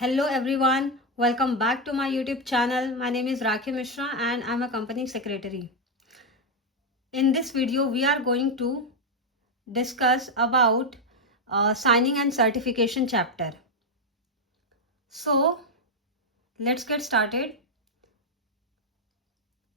Hello everyone, welcome back to my YouTube channel. My name is Rakhi Mishra and I'm a company secretary. In this video, we are going to discuss about signing and certification chapter. So, let's get started.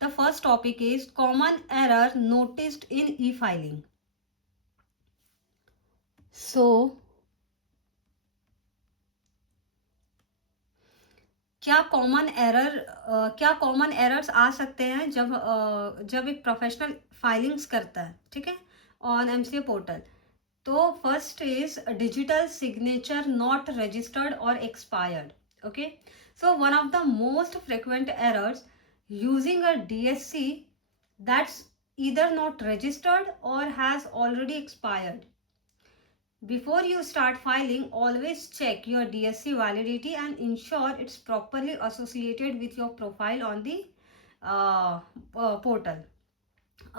The first topic is common error noticed in e-filing. So, क्या common errors आ सकते हैं जब एक professional filings करता है, ठीक है, on MCA portal. तो first is digital signature not registered और expired. Okay, so one of the most frequent errors using a DSC that's either not registered or has already expired. Before you start filing, always check your DSC validity and ensure it's properly associated with your profile on the portal.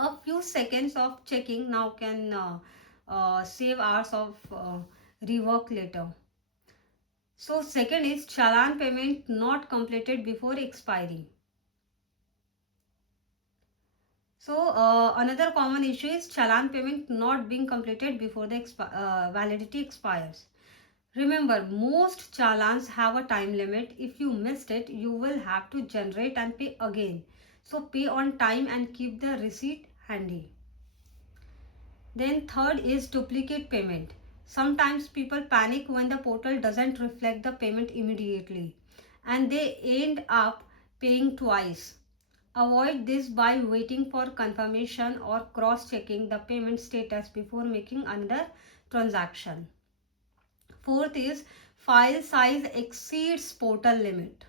A few seconds of checking now can save hours of rework later. So second is challan payment not completed before expiry. So another common issue is challan payment not being completed before the validity expires. Remember, most challans have a time limit. If you missed it, you will have to generate and pay again. So pay on time and keep the receipt handy. Then third is duplicate payment. Sometimes people panic when the portal doesn't reflect the payment immediately and they end up paying twice. Avoid this by waiting for confirmation or cross-checking the payment status before making another transaction. Fourth is file size exceeds portal limit.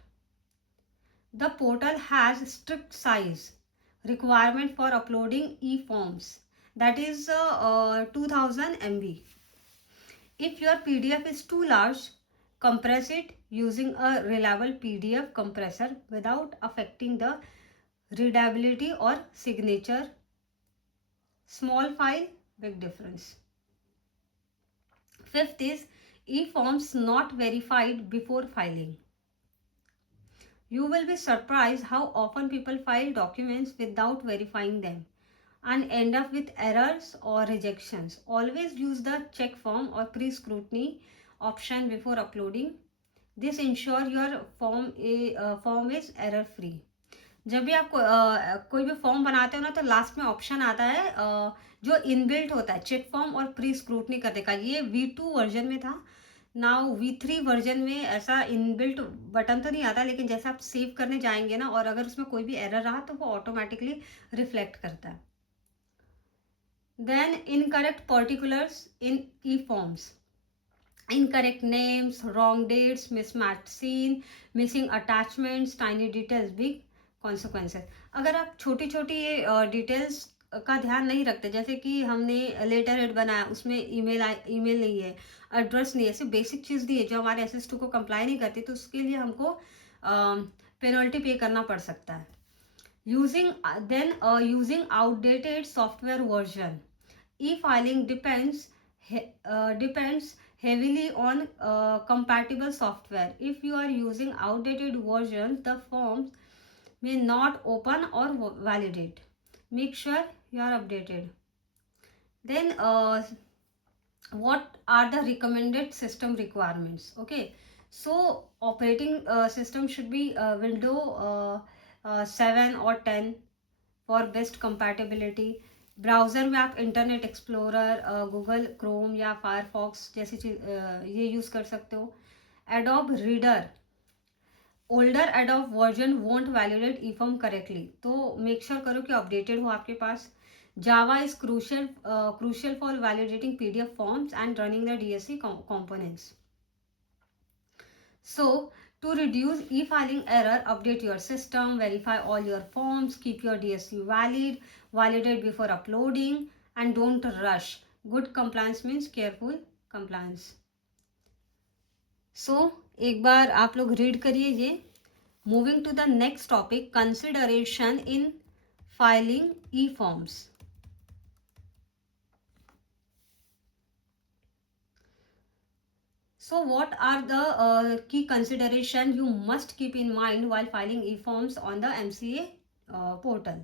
The portal has strict size requirement for uploading e-forms, that is 2000 MB. If your PDF is too large, compress it using a reliable PDF compressor without affecting the readability or signature. Small file, big difference. Fifth is e-forms not verified before filing. You will be surprised how often people file documents without verifying them and end up with errors or rejections. Always use the check form or pre-scrutiny option before uploading. This ensure your form is error free. जब भी आप कोई भी form बनाते हो ना, तो last में ऑप्शन आता है जो इनबिल्ट होता है चेक फॉर्म और प्री स्क्रूटनी करने का. ये V2 वर्जन में था. नाउ V3 वर्जन में ऐसा इनबिल्ट बटन तो नहीं आता, लेकिन जैसे आप सेव करने जाएंगे ना, और अगर उसमें कोई भी एरर रहा तो वो ऑटोमेटिकली रिफ्लेक्ट करता है. देन इनकरेक्ट पर्टिकुलर्स इन ई forms. Incorrect names, wrong dates, mismatched scene, missing attachments, tiny details, big consequences. अगर आप छोटी छोटी ये डिटेल्स का ध्यान नहीं रखते, जैसे कि हमने लेटर हेड बनाया, उसमें ईमेल नहीं है, एड्रेस नहीं है, सिर्फ बेसिक चीज़ दी है जो हमारे SS2 को कंप्लाई नहीं करती, तो उसके लिए हमको पेनल्टी पे करना पड़ सकता है. Using outdated software version. E-filing depends heavily on compatible software. If you are using outdated versions, the forms may not open or validate. Make sure you are updated. Then what are the recommended system requirements? Okay, so operating system should be Windows 7 or 10 for best compatibility. Browser में आप Internet Explorer, Google Chrome या Firefox जैसी चीज ये use कर सकते हो. Adobe Reader, older Adobe version won't validate eform correctly, तो मेक श्योर करो कि अपडेटेड हो आपके पास. Java is crucial for validating PDF forms and running the DSC components. So to reduce e-filing error, update your system, verify all your forms, keep your DSC validate before uploading, and don't rush. Good compliance means careful compliance. So एक बार आप लोग read करिए ये. Moving to the next topic, consideration in filing e-forms. So what are the key consideration you must keep in mind while filing e-forms on the MCA portal?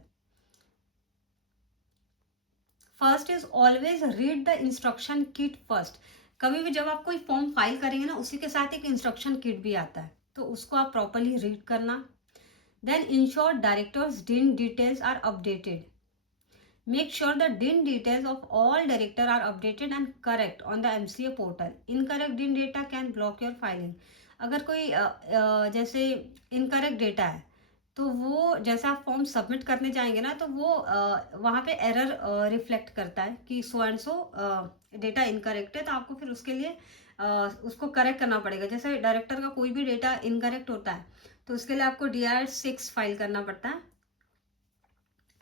First is always read the instruction kit first. कभी भी जब आप कोई form file करेंगे ना, उसी के साथ एक इंस्ट्रक्शन किट भी आता है, तो उसको आप प्रॉपरली रीड करना. Then ensure directors DIN details are updated. Make sure the DIN details of all director are updated and correct on the MCA portal. Incorrect DIN data can block your filing. अगर कोई जैसे incorrect data है, तो वो जैसे आप form submit करने जाएंगे ना, तो वो वहाँ पे एरर रिफ्लेक्ट करता है कि so and so data incorrect है, तो आपको फिर उसके लिए उसको करेक्ट करना पड़ेगा. जैसे डायरेक्टर का कोई भी डेटा इनकरेक्ट होता है, तो उसके लिए आपको DIR-6 फाइल करना पड़ता है.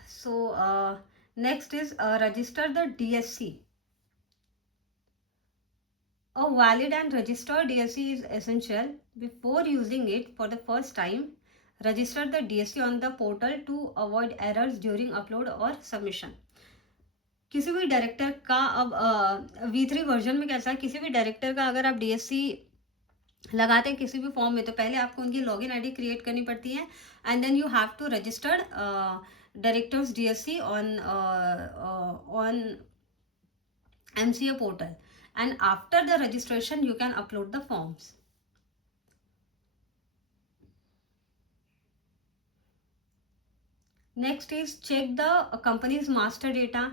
सो next is register the DSC. A valid and registered DSC is essential. Before using it for the first time, register the DSC on the portal to avoid errors during upload or submission. किसी भी director का अब V3 version में कैसा है, किसी भी director का अगर आप DSC लगाते हैं किसी भी फॉर्म में, तो पहले आपको उनकी लॉगिन आईडी क्रिएट करनी पड़ती है, and then you have to registered directors DSC on MCA portal, and after the registration you can upload the forms. Next is check the company's master data.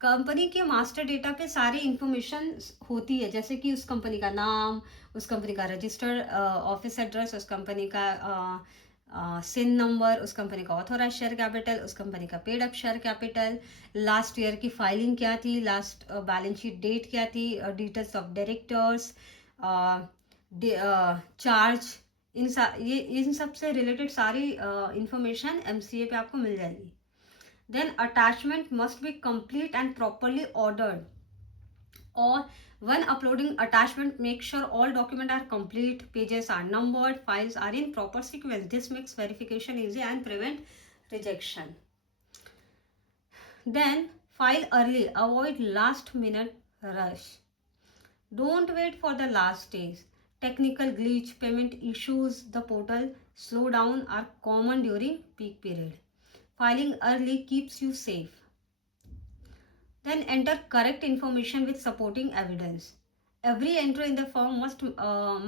Company के master data पे सारी information होती है, जैसे कि उस company का नाम, उस कंपनी का रजिस्टर्ड ऑफिस एड्रेस, उस कंपनी का सिन नंबर, उस कंपनी का ऑथोराइज शेयर कैपिटल, उस कंपनी का paid up share capital, last year की फाइलिंग क्या थी, लास्ट बैलेंस शीट डेट क्या थी, डिटेल्स ऑफ डायरेक्टर्स, चार्ज, इन सब से रिलेटेड सारी इंफॉर्मेशन MCA पे आपको मिल जाएगी. Then attachment must be complete and properly ordered. Or when uploading attachment, make sure all documents are complete, pages are numbered, files are in proper sequence. This makes verification easy and prevent rejection. Then file early. Avoid last minute rush. Don't wait for the last days. Technical glitch, payment issues, the portal slowdown are common during peak period. Filing early keeps you safe. Then enter correct information with supporting evidence. Every entry in the form must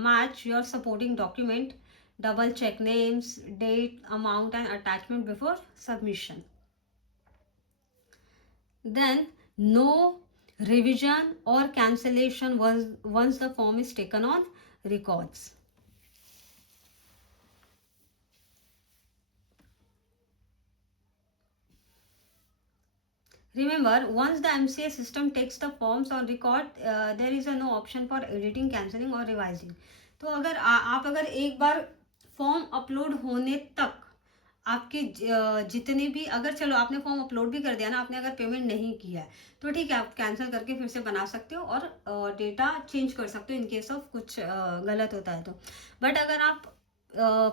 match your supporting document. Double check names, date, amount and attachment before submission. Then no revision or cancellation once the form is taken on records. Remember, once the MCA system takes the forms on record, there is no option for editing, cancelling or revising. तो अगर आप अगर एक बार form upload होने तक आपके जितने भी, अगर चलो आपने फॉर्म अपलोड भी कर दिया ना, आपने अगर पेमेंट नहीं किया है, तो ठीक है, आप कैंसिल करके फिर से बना सकते हो और डेटा चेंज कर सकते हो इन केस ऑफ कुछ गलत होता है तो. बट अगर आप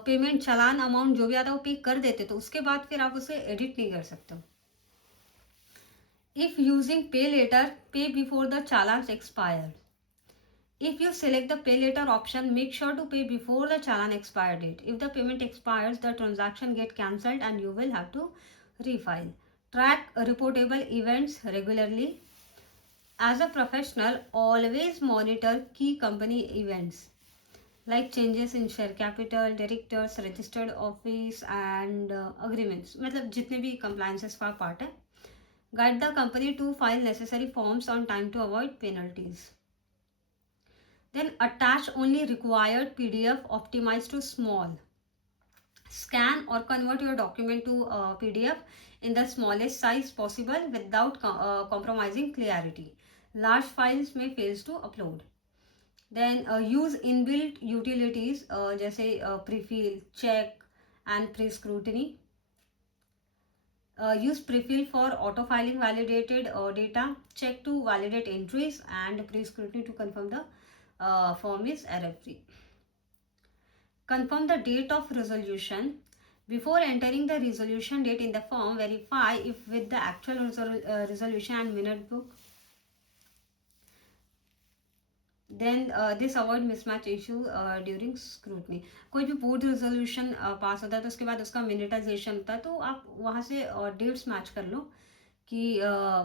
पेमेंट चालान अमाउंट जो भी आता है वो पे कर देते, तो उसके बाद फिर आप उसे एडिट नहीं कर सकते. If using pay later, pay before the challans expire. If you select the pay later option, make sure to pay before the challan expire date. If the payment expires, the transaction get cancelled and you will have to refile. Track reportable events regularly. As a professional, always monitor key company events like changes in share capital, directors, registered office and agreements. मतलब जितने भी compliances का part है. Guide the company to file necessary forms on time to avoid penalties. Then attach only required PDF optimized to small. Scan or convert your document to PDF in the smallest size possible without compromising clarity. Large files may fail to upload. Then use inbuilt utilities जैसे prefill, check and pre-scrutiny. Use prefill for auto filing validated data, check to validate entries and pre-scrutiny to confirm the form is error free. Confirm the date of resolution. Before entering the resolution date in the form, verify if with the actual resolution and minute book. Then this avoid mismatch issue during scrutiny. कोई भी board resolution pass होता है तो उसके बाद उसका मिनिटाइजेशन होता है, तो आप वहाँ से डेट्स मैच कर लो कि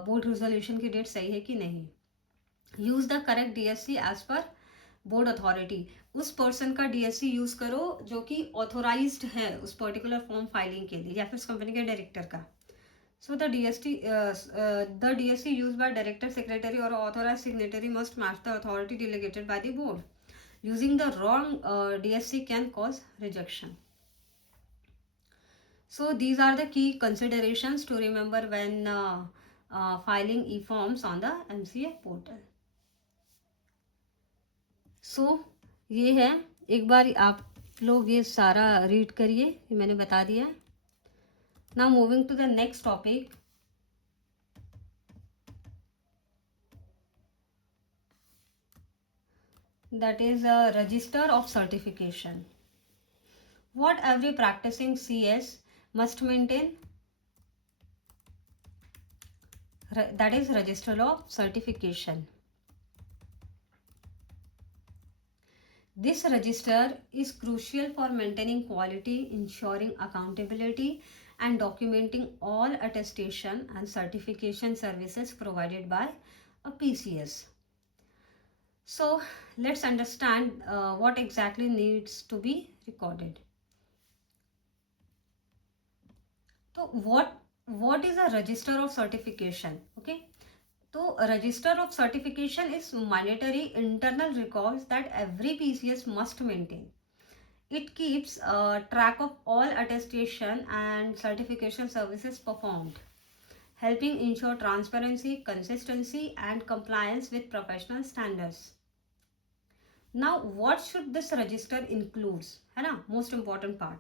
बोर्ड रेजोल्यूशन की डेट सही है कि नहीं. Use the correct DSC as per board authority. उस पर्सन का डीएससी यूज करो जो कि ऑथोराइज्ड है उस पर्टिकुलर फॉर्म फाइलिंग के लिए, या फिर उस कंपनी के डायरेक्टर का. So the DSC used by director, secretary or authorized signatory must match the authority delegated by the board. Using the wrong DSC can cause rejection. So these are the key considerations to remember when filing e-forms on the MCA portal. So ये है, एक बार आप लोग ये सारा read करिए, ये मैंने बता दिया. Now moving to the next topic. That is a register of certification. What every practicing CS must maintain? That is register of certification. This register is crucial for maintaining quality, ensuring accountability, and documenting all attestation and certification services provided by a PCS. So let's understand what exactly needs to be recorded. So what is a register of certification? Okay, so a register of certification is mandatory internal records that every PCS must maintain. It keeps track of all attestation and certification services performed, helping ensure transparency, consistency, and compliance with professional standards. Now, what should this register includes? है ना, most important part.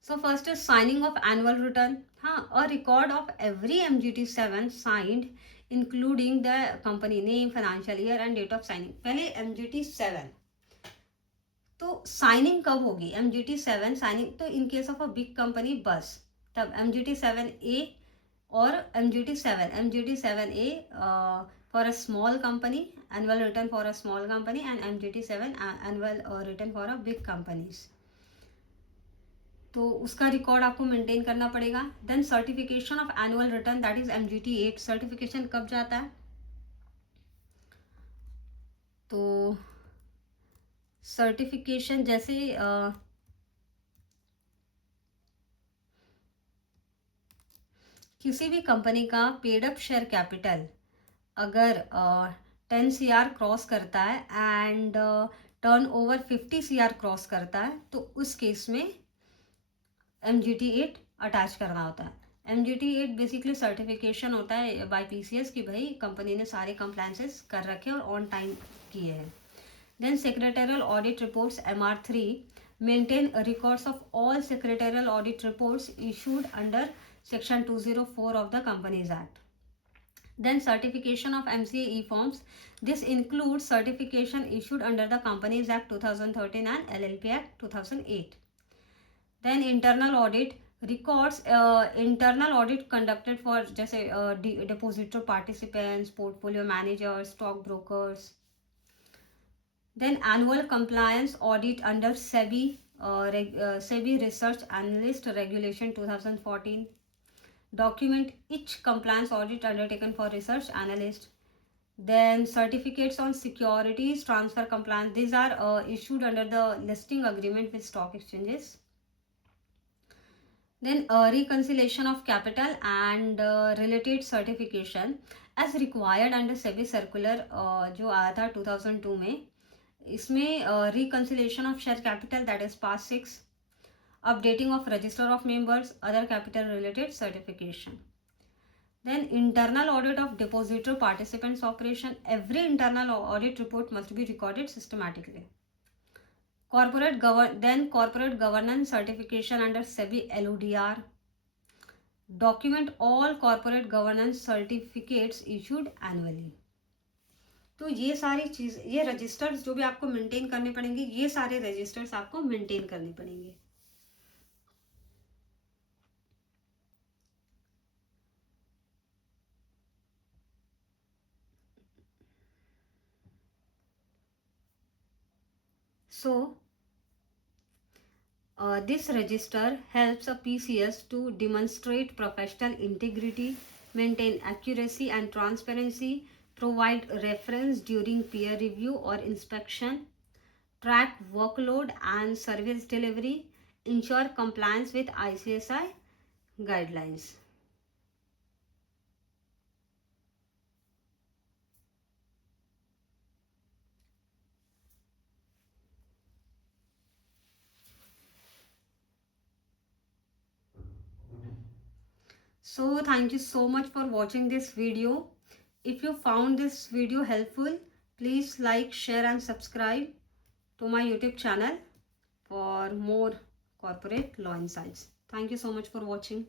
So first is signing of annual return. A record of every MGT7 signed, including the company name, financial year and date of signing. पहले MGT7 तो signing कब होगी? MGT7 signing तो in case of a big company बस तब MGT7A और MGT7A for a small company, annual return for a small company, and MGT7 annual return for a big companies. तो उसका रिकॉर्ड आपको मेंटेन करना पड़ेगा. Then certification of annual return, that is MGT8. Certification कब जाता है? तो सर्टिफिकेशन जैसे किसी भी कंपनी का पेड अप शेयर कैपिटल अगर 10 CR क्रॉस करता है and turn over 50 CR cross करता है, तो उस केस में MGT8 अटैच करना होता है. MGT8 बेसिकली सर्टिफिकेशन होता है बाय PCS कि भाई कंपनी ने सारे कंप्लायंसेस कर रखे और ऑन टाइम किए हैं. Then secretarial audit reports MR3 maintain records of all secretarial audit reports issued under section 204 of the Companies Act. Then certification of MCA e-forms. This includes certification issued under the Companies Act 2013 and LLP Act 2008. Then internal audit records, internal audit conducted for जैसे depositor participants, portfolio managers, stock brokers. Then annual compliance audit under SEBI, SEBI Research Analyst Regulation 2014. Document each compliance audit undertaken for research analyst. Then certificates on securities transfer compliance. These are issued under the listing agreement with stock exchanges. Then reconciliation of capital and related certification as required under SEBI circular जो आया था 2002 में. इसमें reconciliation of share capital, that is past 6, updating of register of members, other capital related certification. Then internal audit of depositor participants operation. Every internal audit report must be recorded systematically. Corporate governance certification under SEBI LODR. Document all corporate governance certificates issued annually. तो ये सारी चीज, ये registers जो भी आपको maintain करने पड़ेंगे, ये सारे रजिस्टर्स आपको मेंटेन करने पड़ेंगे. So this register helps a PCS to demonstrate professional integrity, maintain accuracy and transparency, provide reference during peer review or inspection, track workload and service delivery, ensure compliance with ICSI guidelines. So thank you so much for watching this video. If you found this video helpful, please like, share and subscribe to my YouTube channel for more corporate law insights. Thank you so much for watching.